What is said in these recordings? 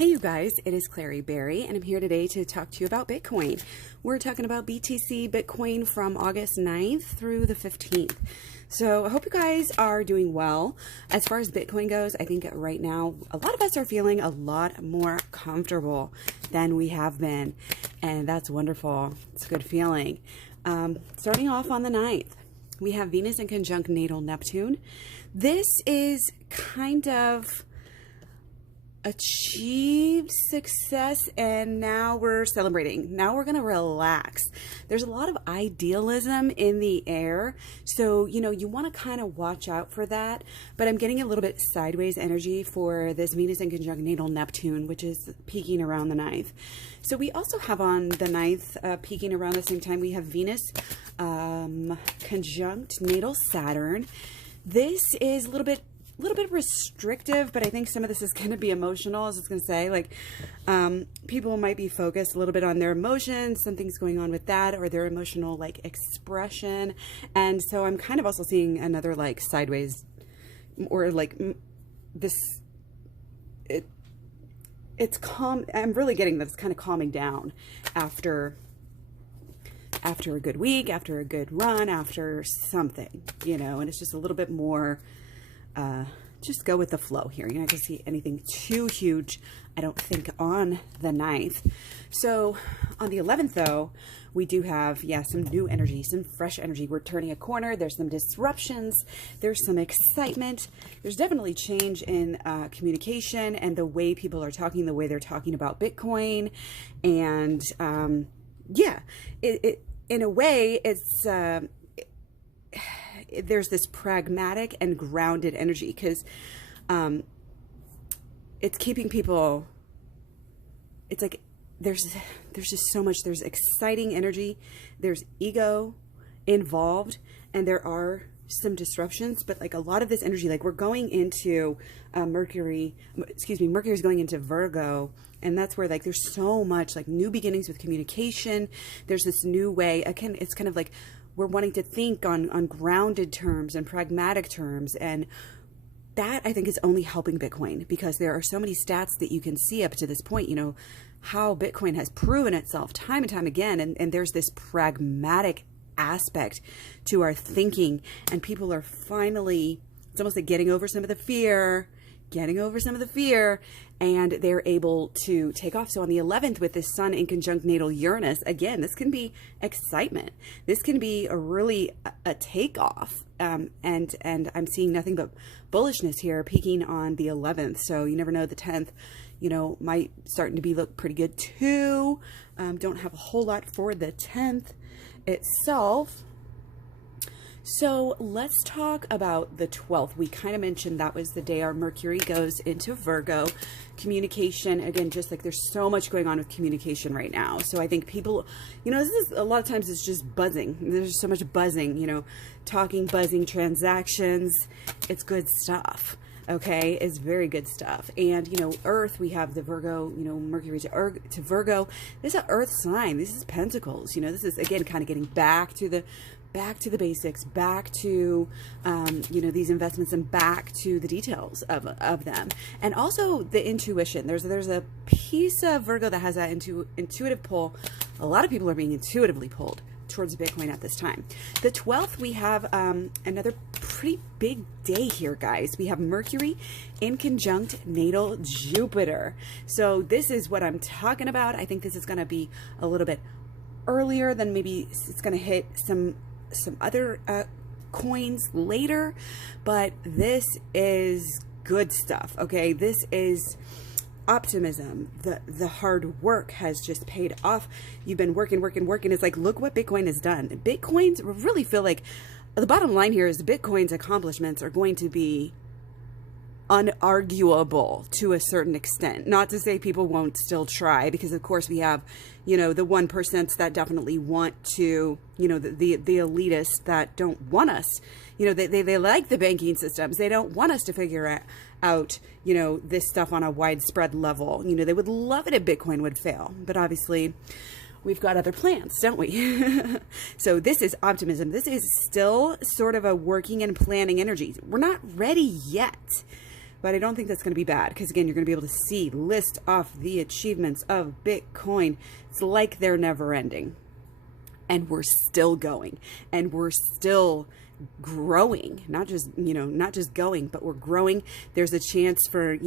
Hey you guys, it is Clary Berry and I'm here today to talk to you about Bitcoin. We're talking about BTC Bitcoin from August 9th through the 15th. So I hope you guys are doing well. As far as Bitcoin goes, I think right now a lot of us are feeling a lot more comfortable than we have been. And that's wonderful. It's a good feeling. Starting off on the 9th, we have Venus in conjunct natal Neptune. This is kind of achieved success and now we're celebrating. Now we're going to relax. There's a lot of idealism in the air. So, you want to kind of watch out for that. But I'm getting a little bit sideways energy for this Venus in conjunct natal Neptune, which is peaking around the 9th. So we also have on the 9th, peaking around the same time, we have Venus conjunct natal Saturn. This is a little bit restrictive, but I think some of this is going to be emotional, as it's going to say. Like, people might be focused a little bit on their emotions, something's going on with that, or their emotional expression. And so I'm kind of also seeing another sideways, or this. It's calm. I'm really getting that it's kind of calming down after a good week, after a good run, after something, and it's just a little bit more. Just go with the flow here. You're not going to see anything too huge, I don't think, on the 9th. So on the 11th, though, we do have, some new energy, some fresh energy. We're turning a corner. There's some disruptions. There's some excitement. There's definitely change in communication and the way people are talking, the way they're talking about Bitcoin. And in a way, it's... there's this pragmatic and grounded energy because it's keeping people, it's like there's just so much, there's exciting energy, there's ego involved, and there are some disruptions, but a lot of this energy, we're going into Mercury's going into Virgo, and that's where there's so much new beginnings with communication. There's this new way, again, it's kind of we're wanting to think on grounded terms and pragmatic terms. And that, I think, is only helping Bitcoin because there are so many stats that you can see up to this point, how Bitcoin has proven itself time and time again. And there's this pragmatic aspect to our thinking. And people are finally, it's almost like getting over some of the fear, and they're able to take off. So on the 11th, with this sun in conjunct natal Uranus, again, this can be excitement. This can be a takeoff. And I'm seeing nothing but bullishness here peaking on the 11th. So you never know, the 10th, might starting to look pretty good too. Don't have a whole lot for the 10th itself. So let's talk about the 12th. We kind of mentioned that was the day our Mercury goes into Virgo. Communication, again, just there's so much going on with communication right now. So I think people, this is a lot of times it's just buzzing. There's so much buzzing, talking, buzzing, transactions. It's good stuff. Okay, it's very good stuff. And, Earth, we have the Virgo, Mercury to Virgo. This is an Earth sign. This is Pentacles. This is, again, kind of getting back to the basics, back to, these investments and back to the details of them. And also the intuition. There's a piece of Virgo that has that intuitive pull. A lot of people are being intuitively pulled towards Bitcoin at this time. The 12th, we have another pretty big day here, guys. We have Mercury in conjunct natal Jupiter. So this is what I'm talking about. I think this is going to be a little bit earlier than maybe it's going to hit some other coins later, but this is good stuff. Okay, this is optimism. The hard work has just paid off. You've been working. It's look what Bitcoin has done. Bitcoins really feel like the bottom line here is Bitcoin's accomplishments are going to be unarguable to a certain extent. Not to say people won't still try, because of course we have, the 1% that definitely want to, the elitists that don't want us, they like the banking systems. They don't want us to figure out, this stuff on a widespread level. They would love it if Bitcoin would fail, but obviously we've got other plans, don't we? So this is optimism. This is still sort of a working and planning energy. We're not ready yet, but I don't think that's going to be bad, because again, you're going to be able to list off the achievements of Bitcoin. It's like they're never ending, and we're still going, and we're still growing, not just going, but we're growing. There's a chance for,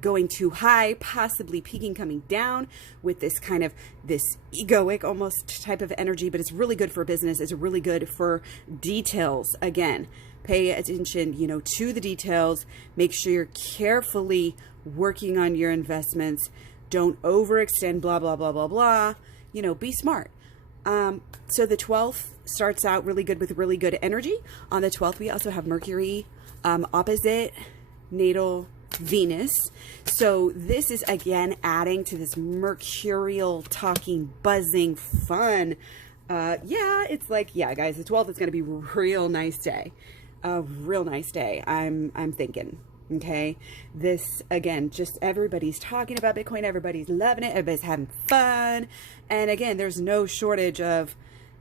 going too high, possibly peaking, coming down with this kind of this egoic almost type of energy, but it's really good for business. It's really good for details. Again, pay attention, to the details. Make sure you're carefully working on your investments. Don't overextend, blah, blah, blah, blah, blah. Be smart. So the 12th starts out really good with really good energy. On the 12th, we also have Mercury opposite natal Venus. So this is again adding to this mercurial talking, buzzing, fun. It's like, guys, the 12th is going to be a real nice day. A real nice day. I'm thinking. Okay. This again, just everybody's talking about Bitcoin. Everybody's loving it. Everybody's having fun. And again, there's no shortage of,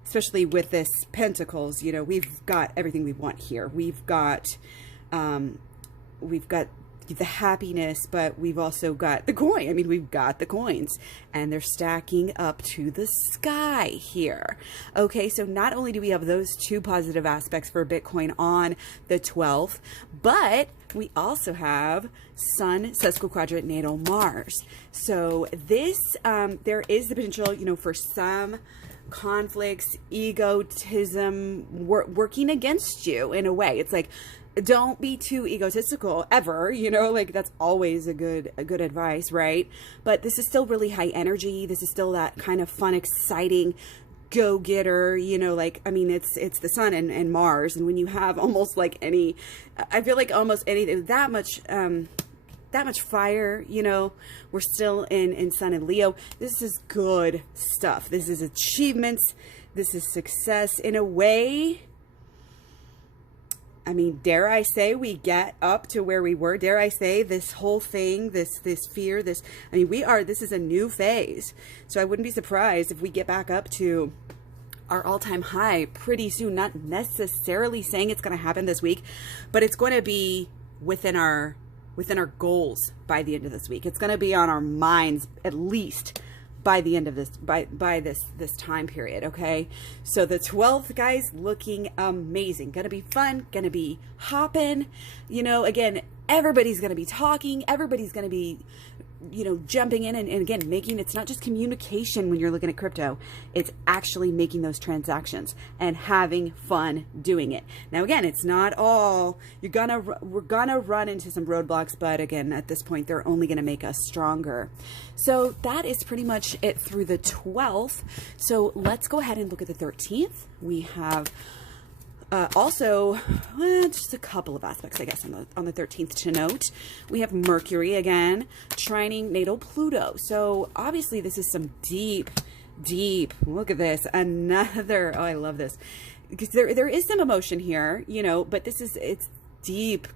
especially with this Pentacles, we've got everything we want here. We've got the happiness, but we've also got the coin. I mean, we've got the coins, and they're stacking up to the sky here. Okay, so not only do we have those two positive aspects for Bitcoin on the 12th, but we also have Sun sesquiquadrant natal Mars. So this, there is the potential, for some conflicts, egotism working against you in a way. It's like, don't be too egotistical ever, that's always a good advice, right? But this is still really high energy. This is still that kind of fun, exciting go-getter, it's the Sun and Mars. And when you have almost like I feel like almost anything, that much fire, we're still in Sun and Leo. This is good stuff. This is achievements. This is success in a way. I mean, dare I say we get up to where we were? Dare I say this whole thing, this fear, this is a new phase. So I wouldn't be surprised if we get back up to our all-time high pretty soon. Not necessarily saying it's going to happen this week, but it's going to be within our goals by the end of this week. It's going to be on our minds at least by the end of this, by this time period. Okay. So the 12th, guys, looking amazing. Gonna be fun, gonna be hopping, again, everybody's gonna be talking, everybody's gonna be, jumping in and again, it's not just communication when you're looking at crypto, it's actually making those transactions and having fun doing it. Now, again, it's not all, we're gonna run into some roadblocks, but again, at this point, they're only gonna make us stronger. So that is pretty much it through the 12th. So let's go ahead and look at the 13th. We have also, just a couple of aspects, I guess, on the 13th to note. We have Mercury again, trining natal Pluto. So obviously this is some deep, look at this, another, I love this. Because there is some emotion here, but it's deep,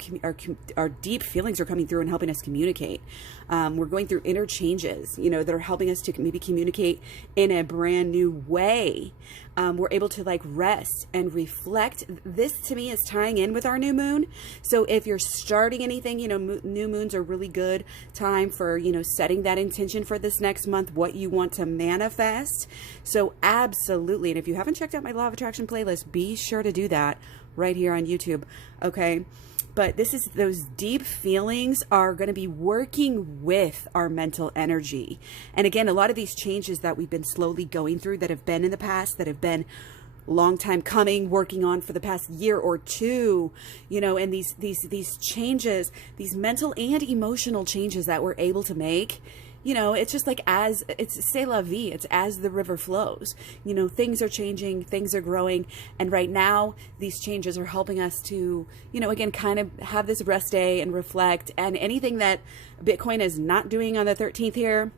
our deep feelings are coming through and helping us communicate. We're going through inner changes, that are helping us to maybe communicate in a brand new way. We're able to rest and reflect. This to me is tying in with our new moon. So if you're starting anything, new moons are really good time for, setting that intention for this next month, what you want to manifest. So absolutely. And if you haven't checked out my Law of Attraction playlist, be sure to do that right here on YouTube. Okay. But those deep feelings are going to be working with our mental energy. And again, a lot of these changes that we've been slowly going through, that have been in the past, that have been long time coming, working on for the past year or two, and these changes, these mental and emotional changes that we're able to make, it's just like, it's c'est la vie. It's as the river flows, things are changing, things are growing. And right now these changes are helping us to, again, kind of have this rest day and reflect. And anything that Bitcoin is not doing on the 13th here,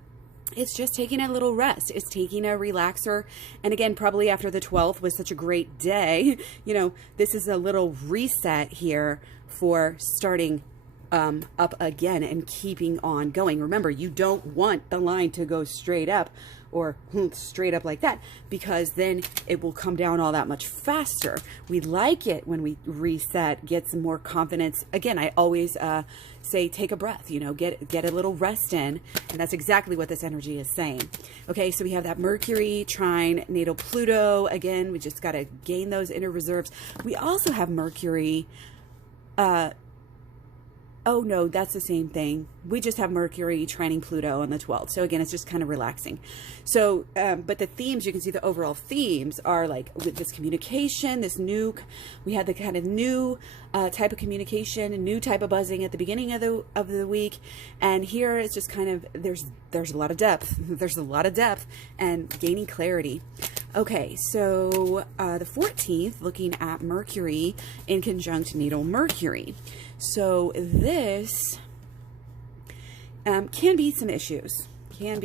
it's just taking a little rest. It's taking a relaxer. And again, probably after the 12th was such a great day, this is a little reset here for starting up again and keeping on going. Remember, you don't want the line to go straight up or straight up like that, because then it will come down all that much faster. We like it when we reset, get some more confidence. Again, I always say take a breath, you know, get a little rest in, and that's exactly what this energy is saying. Okay, so we have that Mercury trine natal Pluto. Again, we just got to gain those inner reserves. We also have Mercury oh no, that's the same thing. We just have Mercury trining Pluto on the 12th. So again, it's just kind of relaxing. So, but the themes, you can see the overall themes are like with this communication, this new, we had the kind of new type of communication, a new type of buzzing at the beginning of the week. And here it's just kind of, there's a lot of depth. There's a lot of depth and gaining clarity. Okay, so the 14th, looking at Mercury in conjunct natal Mercury. So this can be some issues. Why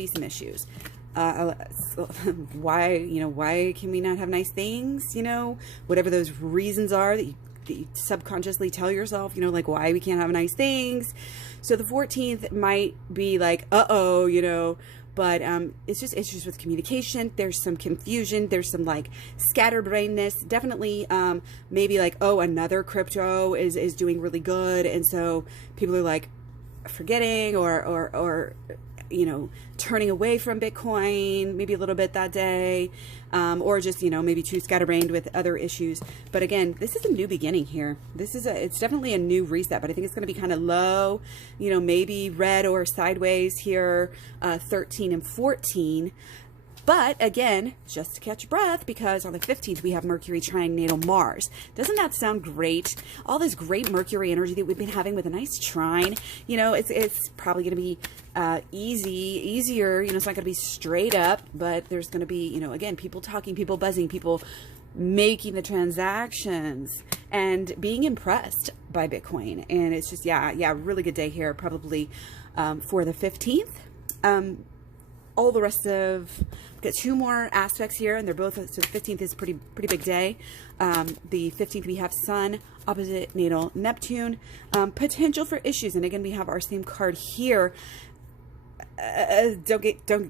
can we not have nice things? You know, whatever those reasons are that you subconsciously tell yourself, you know, like why we can't have nice things. So the 14th might be like, uh-oh, you know, but it's just issues with communication. There's some confusion. There's some like scatterbrainedness. Definitely maybe like, oh, another crypto is doing really good. And so people are like forgetting or you know, turning away from Bitcoin maybe a little bit that day, or just, you know, maybe too scatterbrained with other issues. But again, this is a new beginning here. It's definitely a new reset, but I think it's going to be kind of low, you know, maybe red or sideways here, 13 and 14. But again, just to catch your breath, because on the 15th, we have Mercury trine natal Mars. Doesn't that sound great? All this great Mercury energy that we've been having with a nice trine, you know, it's probably going to be easier. You know, it's not going to be straight up, but there's going to be, you know, again, people talking, people buzzing, people making the transactions and being impressed by Bitcoin. And it's just, yeah, really good day here, probably for the 15th. All the rest of, got two more aspects here, and they're both, so the 15th is pretty big day. The 15th, we have Sun opposite natal Neptune, potential for issues. And again, we have our same card here. Don't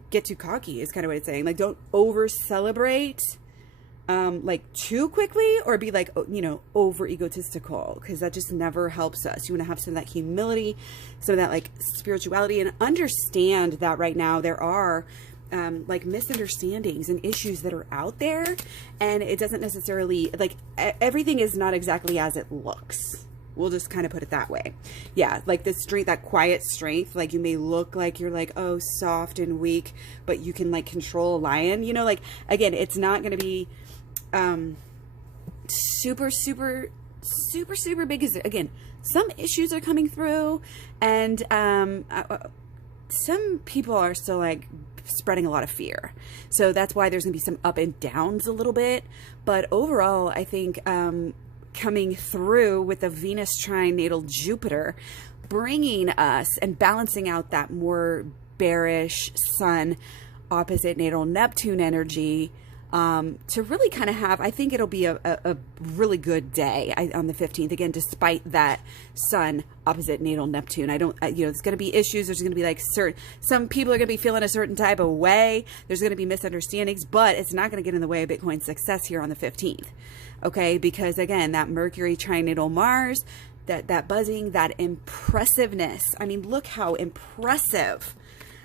get too cocky is kind of what it's saying. Like, don't over celebrate like too quickly, or be like, you know, over egotistical, because that just never helps us. You want to have some of that humility, some of that like spirituality, and understand that right now there are like misunderstandings and issues that are out there, and it doesn't necessarily, like, everything is not exactly as it looks. We'll just kind of put it that way. Yeah, like the strength, that quiet strength, like you may look like you're like, oh, soft and weak, but you can like control a lion, you know, like, again, it's not going to be super big. Again, some issues are coming through, and some people are still like spreading a lot of fear. So that's why there's gonna be some up and downs a little bit. But overall, I think coming through with the Venus trine natal Jupiter, bringing us and balancing out that more bearish Sun opposite natal Neptune energy, to really kind of have, I think it'll be a really good day on the 15th, again, despite that Sun opposite natal Neptune. I don't, you know, there's going to be issues. There's going to be like some people are going to be feeling a certain type of way. There's going to be misunderstandings, but it's not going to get in the way of Bitcoin's success here on the 15th. Okay. Because again, that Mercury trine natal Mars, that buzzing, that impressiveness. I mean, look how impressive.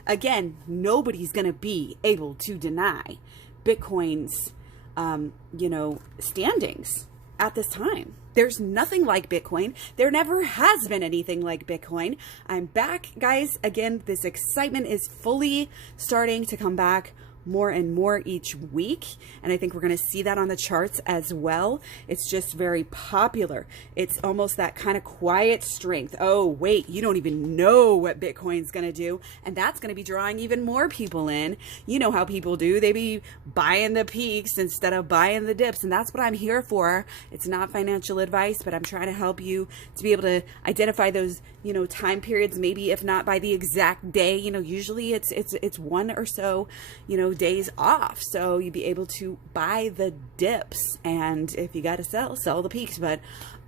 Again, nobody's going to be able to deny Bitcoin's, you know, standings at this time. There's nothing like Bitcoin. There never has been anything like Bitcoin. I'm back, guys. Again, this excitement is fully starting to come back more and more each week, and I think we're going to see that on the charts as well. It's just very popular. It's almost that kind of quiet strength. Oh wait, you don't even know what Bitcoin's going to do, and that's going to be drawing even more people in. You know how people do. They be buying the peaks instead of buying the dips, and that's what I'm here for. It's not financial advice, but I'm trying to help you to be able to identify those, you know, time periods, maybe if not by the exact day. You know, usually it's one or so, you know, days off, so you'd be able to buy the dips, and if you got to sell the peaks. But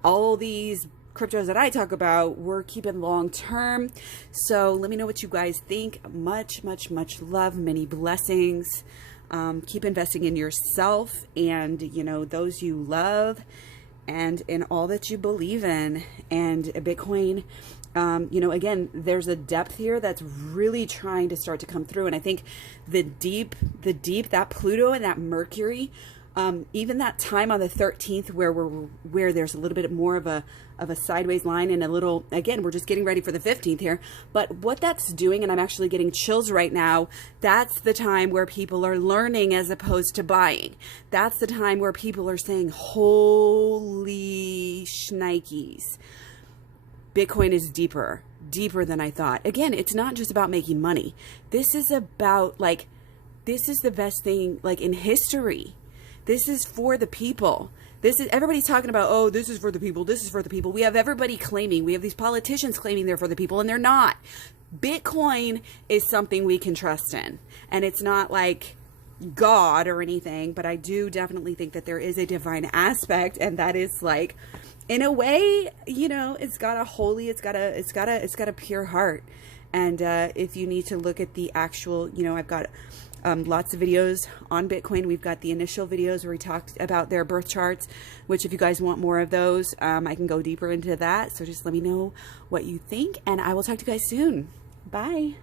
all these cryptos that I talk about, we're keeping long term. So let me know what you guys think. Much, much, much love, many blessings. Keep investing in yourself and, you know, those you love and in all that you believe in. And Bitcoin, you know, again, there's a depth here that's really trying to start to come through. And I think the deep, that Pluto and that Mercury, even that time on the 13th where there's a little bit more of a sideways line and a little, again, we're just getting ready for the 15th here, but what that's doing, and I'm actually getting chills right now, that's the time where people are learning as opposed to buying. That's the time where people are saying, holy shnikes, Bitcoin is deeper than I thought. Again, it's not just about making money. This is about, like, this is the best thing, like, in history. This is for the people. This is, everybody's talking about, oh, this is for the people. This is for the people. We have everybody claiming, we have these politicians claiming they're for the people, and they're not. Bitcoin is something we can trust in. And it's not like God or anything, but I do definitely think that there is a divine aspect, and that is, like, in a way, you know, it's got a holy, it's got a pure heart. And if you need to look at the actual, you know, I've got lots of videos on Bitcoin. We've got the initial videos where we talked about their birth charts, which if you guys want more of those, I can go deeper into that. So just let me know what you think, and I will talk to you guys soon. Bye.